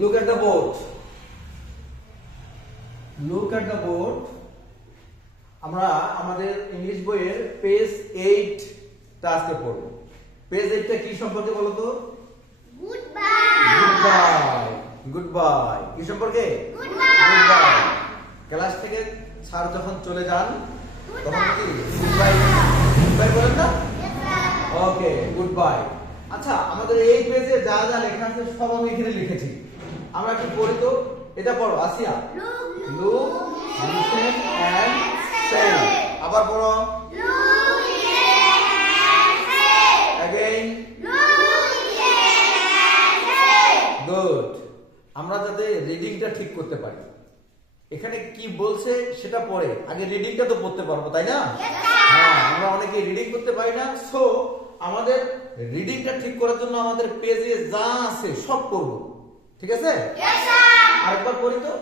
Look at the board. Look at the board. আমরা আমাদের English বইয়ের পেজ 8 টা আজকে পড়ব। পেজ 8 টা কি সম্পর্কে বলো তো? Good bye. গুড বাই কি সম্পর্কে? Good bye. ক্লাস থেকে স্যার যখন চলে যান তখন কি গুড বাই বলেন না? ওকে, গুড বাই। আচ্ছা, আমাদের এই পেজে যা যা লেখা আছে সব আমি এখানে লিখেছি। আমরা কি পড়ি তো? এটা পড়ো Asiya. Look, listen and say. আবার পড়ো। Look and say. Again. Look and say. Good. আমরা যাতে রিডিংটা ঠিক করতে পারি, এখানে কি বলছে সেটা পড়ে আগে রিডিংটা তো পড়তে পারবো, তাই না? হ্যাঁ, আমরা অনেকে রিডিং করতে পারি না। সো আমাদের রিডিংটা ঠিক করার জন্য আমাদের পেজে যা আছে সব পড়ব, ঠিক আছে? Yes sir. আরেকবার পড়ি তো।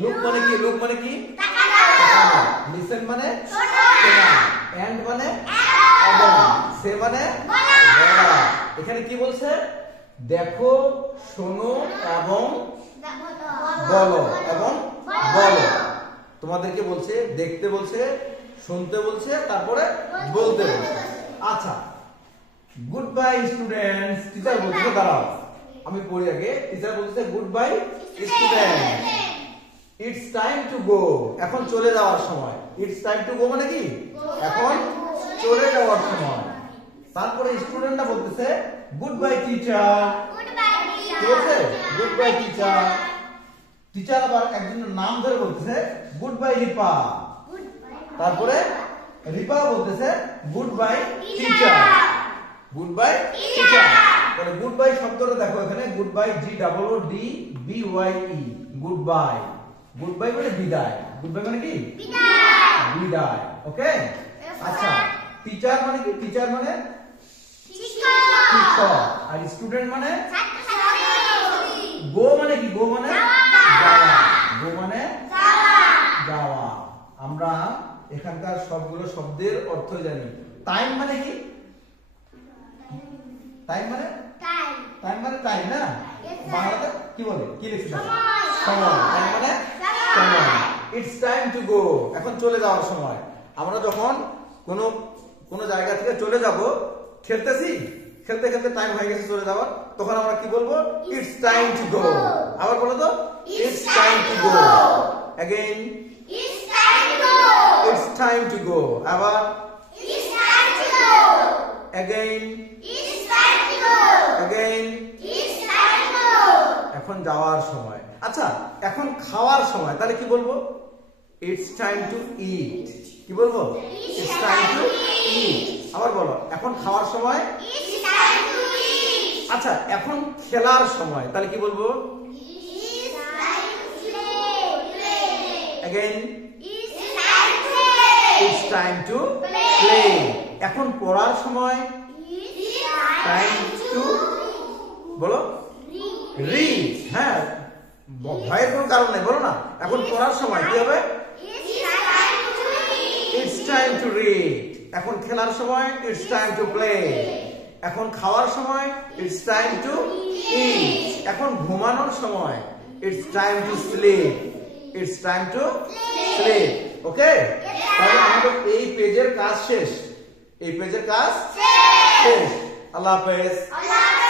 লুক মানে কি? লুক মানে কি? তাকানো। লিসেন মানে শোনা। এন্ড মানে এবং। সে মানে বলা। এখানে কি বলছে? দেখো, শোনো এবং বলো এবং বলো। তোমাদেরকে বলছে দেখতে বলছে, শুনতে বলছে, তারপরে বলতে বলছে। আচ্ছা, গুড বাই স্টুডেন্টস। টিচার বলছে, দাঁড়াও আমি পড়ি আগে। টিচার বলছে good bye student, it's time to go. এখন চলে যাওয়ার সময়। ইটস টাইম টু গো মানে কি? এখন চলে যাওয়ার সময়। তারপরে স্টুডেন্টরা বলতেছে good bye teacher. Good bye ঠিক টিচার। আছে, গুড বাই টিচার। টিচার আবার একজনের নাম ধরে বলতেছে গুড বাই রিপা। তারপরে রিপা বলতেছে good bye teacher. Good bye teacher. তাহলে গুড বাই শব্দটা দেখো এখানে, good bye GOODBY। Good bye. Good bye মানে বিদায়। গুড বাই মানে কি? বিদায়। বিদায়। ওকে। আচ্ছা, টিচার মানে কি? টিচার মানে শিক্ষক। শিক্ষক। আর স্টুডেন্ট মানে ছাত্র-ছাত্রী। গো মানে কি? গো মানে যাওয়া। গো মানে যাওয়া। আমরা এখানকার সবগুলো শব্দের অর্থ জানি। টাইম মানে কি? টাইম মানে টাইম। টাইম মানে টাইম না? বাংলাতে কি বলে? কি লিখছে? সময়। সময়। টাইম মানে সময়। It's time to go. এখন চলে যাওয়ার সময়। আমরা যখন কোন জায়গা থেকে চলে যাব, খেলতেছি, খেলতে খেলতে টাইম হয়ে গেছে চলে যাওয়ার, তখন আমরা কি বলবো? It's time to go. আবার বলো তো। It's time to go. Again. It's time to go. It's time to go. আবার It's time to go. Again. It's time to go. Again. It's time to go. এখন যাওয়ার সময়। আচ্ছা, এখন খাওয়ার সময়, তাহলে কি বলবো? ইটস টাইম টু ইট। কি বলবো? ইটস টাইম টু ইট। আবার বলো, এখন খাওয়ার সময়। It's time to eat. আচ্ছা, এখন খেলার সময়, তাহলে কি বলবো? It's time to play. Again. It's time to play. It's time to play. এখন পড়ার সময়। It's টাইম টু বলো read. রিড। হ্যাঁ, ভয়ের কোনো কারণ নেই, বলো না। এখন পড়ার সময় কি হবে? It's time to read. It's time to read. এখন খেলার সময়। It's time to play. এখন খাওয়ার সময়। It's time to eat. এখন ঘুমানোর সময়। It's time to sleep. It's time to sleep. Okay, তাহলে আমাদের এই পেজের কাজ শেষ। এই পেজের কাজ শেষ। আল্লাহ হাফেজ। Allah